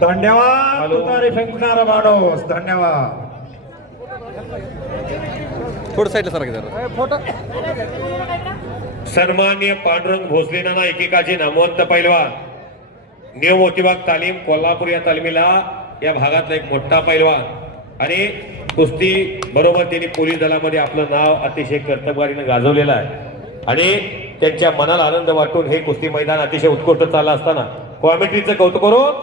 धन्यवाद. तुतारी फेकणारा माणूस धन्यवाद. थोडं साईडला सारखं जरा. फोटो. सन्मान्य पांडुरंग भोसले नाना एकेकाचे नामवंत पैलवान. न्यू मोतीबाग तालीम कोल्हापूर या तालमीला या भागातला एक मोठा पैलवान. आणि कुस्ती बरोबर त्यांनी पोलीस दलामध्ये आपलं नाव अतिशय कर्तबगारीनं गाजवलेलं आहे. आणि त्यांच्या मनाला आनंद वाटून हे कुस्ती मैदान अतिशय उत्कृष्ट चाललं असताना कॉमेंट्रीचं कौतुक करून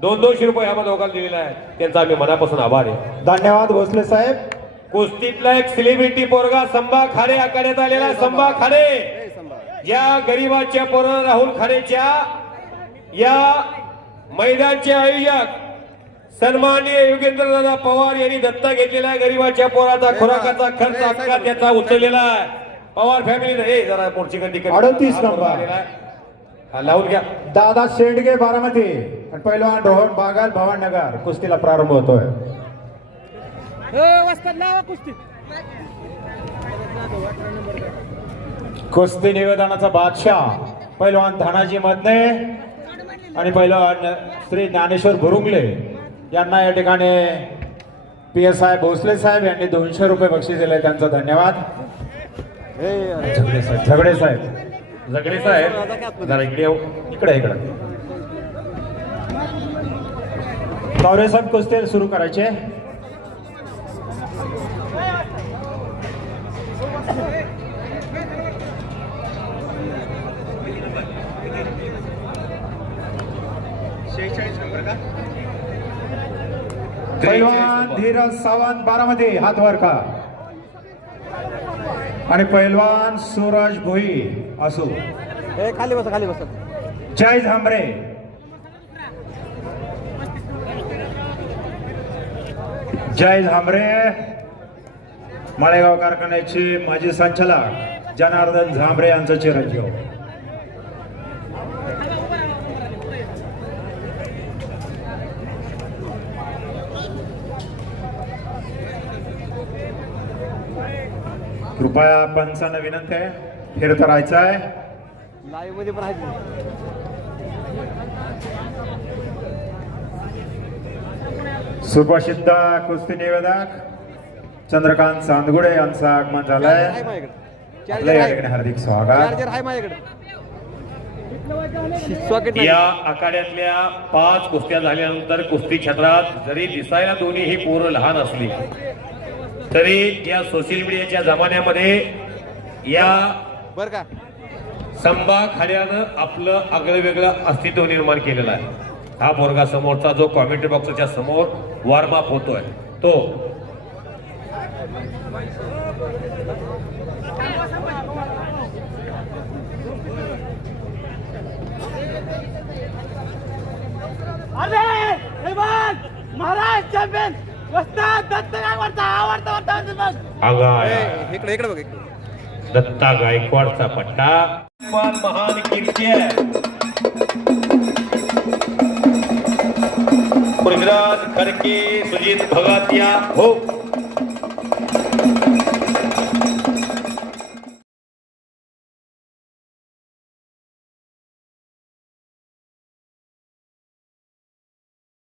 दोन दोनशे रुपये आम्हाला दोघांना दिलेला आहे त्यांचा आम्ही मनापासून आभार आहे. धन्यवाद भोसले साहेब. कुस्तीतला एक सेलिब्रिटी पोरगा संभा खाडे आकारण्यात आलेला संभा खाडे. या गरीबाच्या पोर राहुल खाडेच्या या मैदानचे आयोजक सन्माननीय योगेंद्रदादा पवार यांनी दत्ता घेतलेला आहे. गरीबाच्या पोराचा खुराकाचा खर्च अख्खा त्याचा उचललेला आहे. पवार फॅमिली हे जरा. 38 हा, नंबर. हा, लावून घ्या. दादा शेंडगे बारामती. आणि पहिलवान रोहन बागाल भवाननगर. कुस्तीला प्रारंभ होतोय. लावा कुस्ती. कुस्ती निवेदनाचा बादशाह. पहिलवान धनाजी मदने. आणि पहिलवान श्री ज्ञानेश्वर भुरुंगले यांना या ठिकाणी पी एस आय भोसले साहेब यांनी दोनशे रुपये बक्षीस दिले. त्यांचा धन्यवाद. झगडे साहेब झगडे साहेब. झगडे साहेब जरा इकडे येऊ. इकडे इकडे. कावरे साहेब कुस्ती सुरू करायचे. धीरज सावंत बारामध्ये हात वर का? आणि पैलवान सूरज भोई असू. खाली बसा खाली बसा. जय झांबरे. जय झांबरे. माळेगाव कारखान्याचे माजी संचालक जनार्दन झांबरे यांचा चिरंजीव. कृपया पंचांना विनंती आहे. फिरत राहायचं आहे. लाईव्हमध्ये पण आहे सुप्रसिद्ध कुस्ती निवेदक चंद्रकांत चांदगुडे यांचं आगमन झालंय. या ठिकाणी हार्दिक स्वागत. या आखाड्यातल्या पाच कुस्त्या झाल्यानंतर कुस्ती क्षेत्रात जरी दिसायला दोन्ही ही पोरं लहान असली तरी या सोशल मीडियाच्या जमान्यामध्ये या बर का. संभा खाड्यानं आपलं आगळं वेगळं अस्तित्व निर्माण केलेलं आहे. हा पोरगा समोरचा जो कॉमेंट्री बॉक्सच्या समोर वॉर्मअप होतोय तो. महाराज इकडे इकडे बघ दत्ता गायकवाडचा पट्टा. महान महान कीर्ती आहे. पृथ्वीराज खडके सुजित भगातिया. हो.